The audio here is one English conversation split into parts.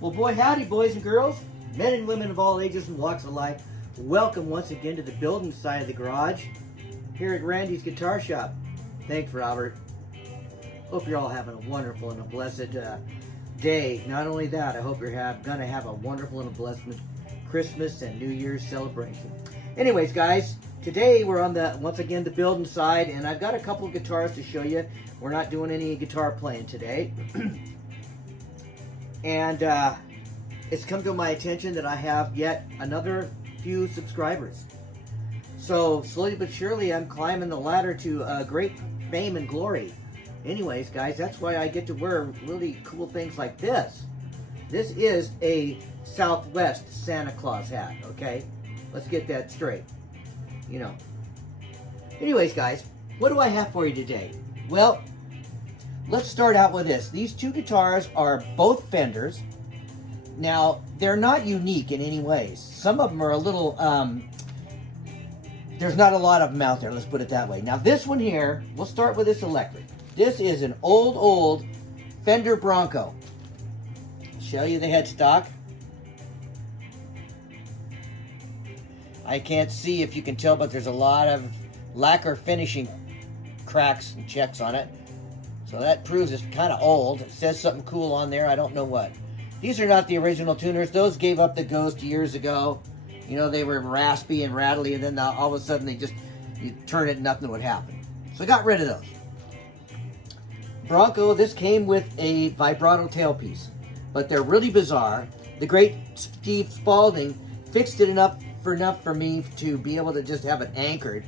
Well, boy, howdy, boys and girls, men and women of all ages and walks of life. Welcome once again to the building side of the garage here at Randy's Guitar Shop. Thanks, Robert. Hope you're all having a wonderful and a blessed day. Not only that, I hope you're gonna have a wonderful and a blessed Christmas and New Year's celebration. Anyways, guys, today we're on once again the building side, and I've got a couple of guitars to show you. We're not doing any guitar playing today. And it's come to my attention that I have yet another few subscribers. So slowly but surely I'm climbing the ladder to great fame and glory. Anyways, guys, that's why I get to wear really cool things like this. This is a Southwest Santa Claus hat, okay? Let's get that straight. You know. Anyways, guys, what do I have for you today? Well, let's start out with this. These two guitars are both Fenders. Now, they're not unique in any ways. Some of them are a little, there's not a lot of them out there, let's put it that way. Now, this one here, we'll start with this electric. This is an old Fender Bronco. I'll show you the headstock. I can't see if you can tell, but there's a lot of lacquer finishing cracks and checks on it. So that proves it's kind of old. It says something cool on there. I don't know what. These are not the original tuners. Those gave up the ghost years ago. You know, they were raspy and rattly, and then all of a sudden you turn it and nothing would happen. So I got rid of those. Bronco, this came with a vibrato tailpiece, but they're really bizarre. The great Steve Spalding fixed it enough for me to be able to just have it anchored.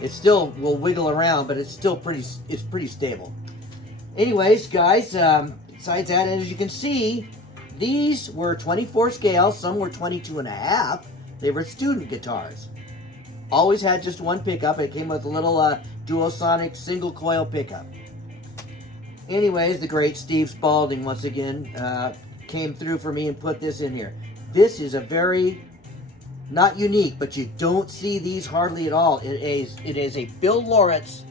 It still will wiggle around, but it's pretty stable. Anyways, guys, besides that, as you can see, these were 24 scale, some were 22 and a half. They were student guitars. Always had just one pickup. It came with a little Duosonic single coil pickup. Anyways, the great Steve Spalding, once again, came through for me and put this in here. This is a very, not unique, but you don't see these hardly at all. It is a Bill Lawrence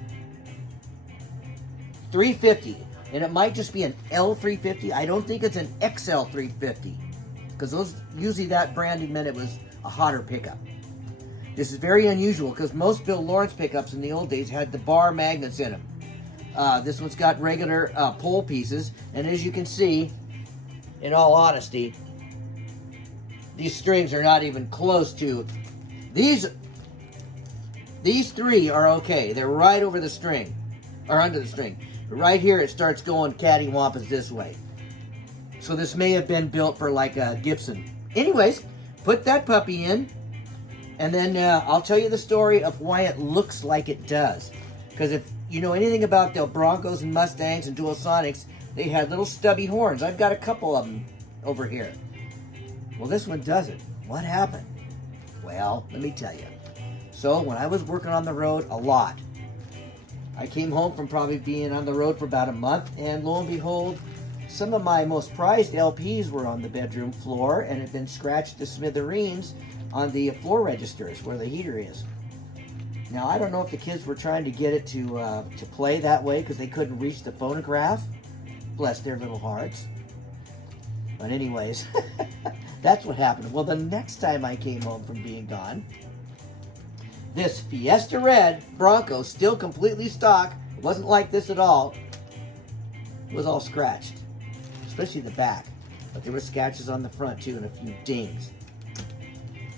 350, and it might just be an L350. I don't think it's an XL350, because those usually that branding meant it was a hotter pickup. This is very unusual because most Bill Lawrence pickups in the old days had the bar magnets in them. This one's got regular pole pieces, and as you can see, in all honesty, these strings are not even close to these three are okay. They're right over the string, or under the string. But right here it starts going cattywampus this way. So this may have been built for like a Gibson. Anyways, put that puppy in, and then I'll tell you the story of why it looks like it does. Because if you know anything about the Broncos and Mustangs and Duosonics, they had little stubby horns. I've got a couple of them over here. Well, this one doesn't. What happened? Well, let me tell you. So, when I was working on the road a lot, I came home from probably being on the road for about a month, and lo and behold, some of my most prized LPs were on the bedroom floor and had been scratched to smithereens on the floor registers where the heater is. Now, I don't know if the kids were trying to get it to play that way because they couldn't reach the phonograph. Bless their little hearts. But anyways, that's what happened. Well, the next time I came home from being gone, this Fiesta Red Bronco, still completely stock, it wasn't like this at all, it was all scratched, especially the back. But there were scratches on the front too and a few dings.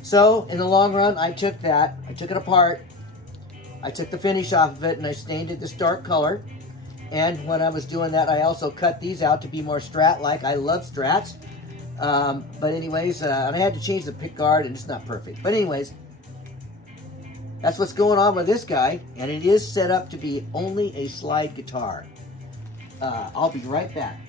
So, in the long run, I took it apart, I took the finish off of it, and I stained it this dark color. And when I was doing that, I also cut these out to be more Strat-like. I love Strats. But anyways, and I had to change the pick guard, and it's not perfect. But anyways, that's what's going on with this guy. And it is set up to be only a slide guitar. I'll be right back.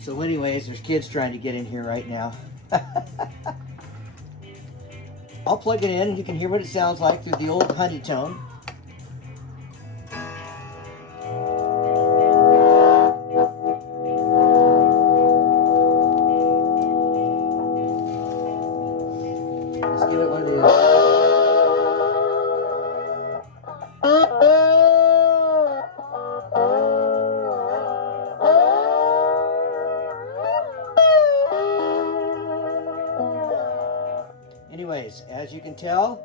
So anyways, there's kids trying to get in here right now. I'll plug it in and you can hear what it sounds like through the old honeytone. Let's give it what it is. anyways, as you can tell,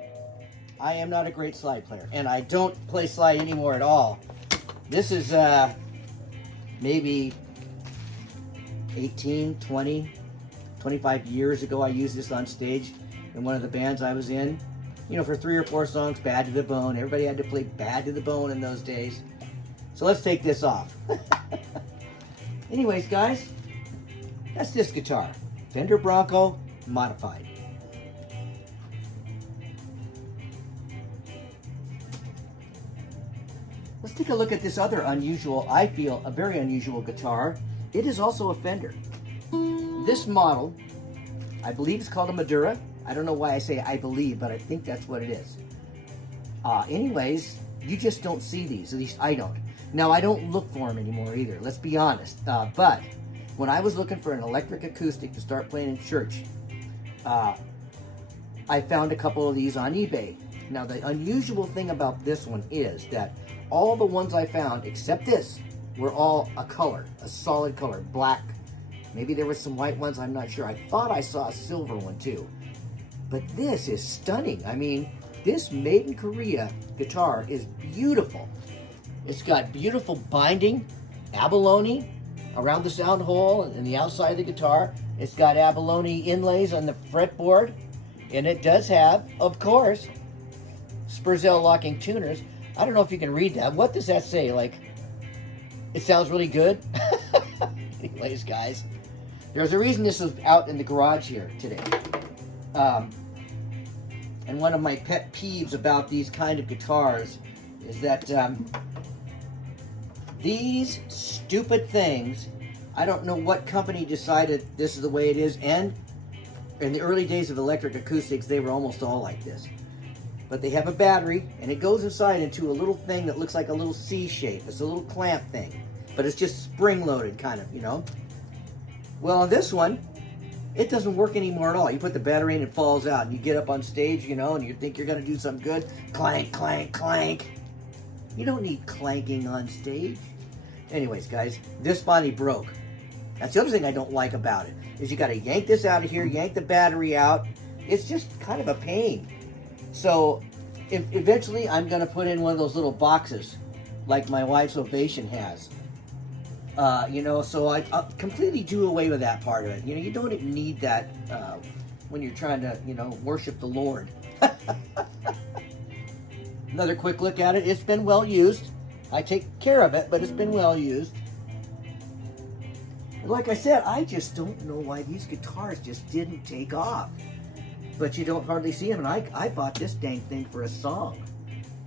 I am not a great slide player, and I don't play slide anymore at all. This is maybe 18, 20, 25 years ago. I used this on stage in one of the bands I was in. You know, for 3 or 4 songs, Bad to the Bone. Everybody had to play Bad to the Bone in those days. So let's take this off. Anyways, guys, that's this guitar. Fender Bronco modified. Let's take a look at this other unusual, I feel, a very unusual guitar. It is also a Fender. This model, I believe it's called a Madura. I don't know why I say I believe, but I think that's what it is. Anyways, you just don't see these. At least I don't. Now, I don't look for them anymore either. Let's be honest. But when I was looking for an electric acoustic to start playing in church, I found a couple of these on eBay. Now, the unusual thing about this one is that all the ones I found, except this, were all a color, a solid color, black. Maybe there were some white ones, I'm not sure. I thought I saw a silver one too. But this is stunning. I mean, this made in Korea guitar is beautiful. It's got beautiful binding, abalone around the sound hole and the outside of the guitar. It's got abalone inlays on the fretboard. And it does have, of course, Spurzel locking tuners. I don't know if you can read that. What does that say? Like, it sounds really good? Anyways, guys, there's a reason this is out in the garage here today. And one of my pet peeves about these kind of guitars is that these stupid things, I don't know what company decided this is the way it is, and in the early days of electric acoustics, they were almost all like this. But they have a battery, and it goes inside into a little thing that looks like a little C shape. It's a little clamp thing, but it's just spring-loaded, kind of, you know. Well, on this one, it doesn't work anymore at all. You put the battery in, it falls out, and you get up on stage, you know, and you think you're going to do something good. Clank, clank, clank. You don't need clanking on stage. Anyways, guys, this finally broke. That's the other thing I don't like about it, is you got to yank this out of here, yank the battery out. It's just kind of a pain. So, eventually, I'm going to put in one of those little boxes, like my wife's Ovation has. You know, so I'll completely do away with that part of it. You know, you don't need that when you're trying to, you know, worship the Lord. Another quick look at it. It's been well used. I take care of it, but it's been well used. And like I said, I just don't know why these guitars just didn't take off. But you don't hardly see them. And I bought this dang thing for a song.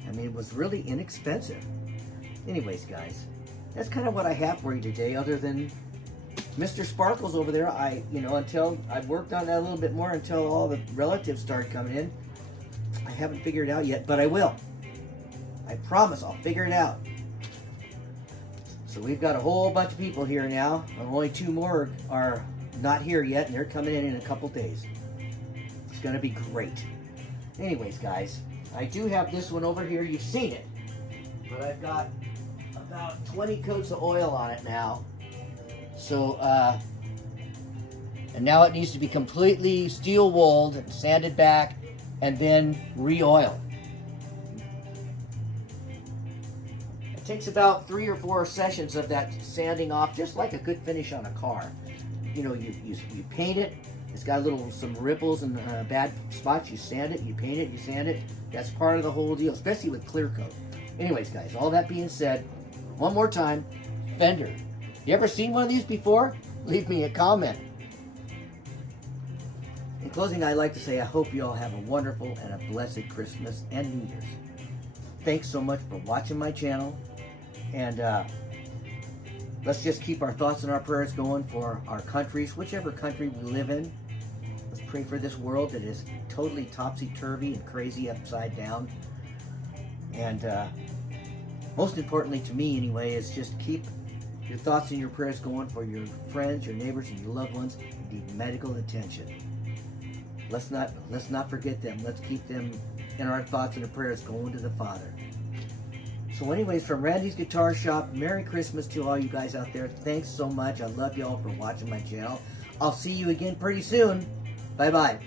I mean, it was really inexpensive. Anyways, guys, that's kind of what I have for you today, other than Mr. Sparkles over there. Until I've worked on that a little bit more, until all the relatives start coming in, I haven't figured it out yet, but I will. I promise I'll figure it out. So we've got a whole bunch of people here now. Only 2 more are not here yet, and they're coming in a couple days. It's going to be great. Anyways, guys, I do have this one over here. You've seen it. But I've got about 20 coats of oil on it now. So, and now it needs to be completely steel-wooled, sanded back, and then re-oiled. It takes about 3 or 4 sessions of that sanding off, just like a good finish on a car. You know, you paint it. It's got some ripples and bad spots. You sand it, you paint it, you sand it. That's part of the whole deal, especially with clear coat. Anyways, guys, all that being said, one more time, Fender. You ever seen one of these before? Leave me a comment. In closing, I'd like to say I hope you all have a wonderful and a blessed Christmas and New Year's. Thanks so much for watching my channel. And let's just keep our thoughts and our prayers going for our countries, whichever country we live in. Let's pray for this world that is totally topsy-turvy and crazy upside down. And most importantly to me anyway, is just keep your thoughts and your prayers going for your friends, your neighbors, and your loved ones who need medical attention. Let's not forget them. Let's keep them in our thoughts and our prayers going to the Father. So anyways, from Randy's Guitar Shop, Merry Christmas to all you guys out there. Thanks so much. I love you all for watching my channel. I'll see you again pretty soon. Bye-bye.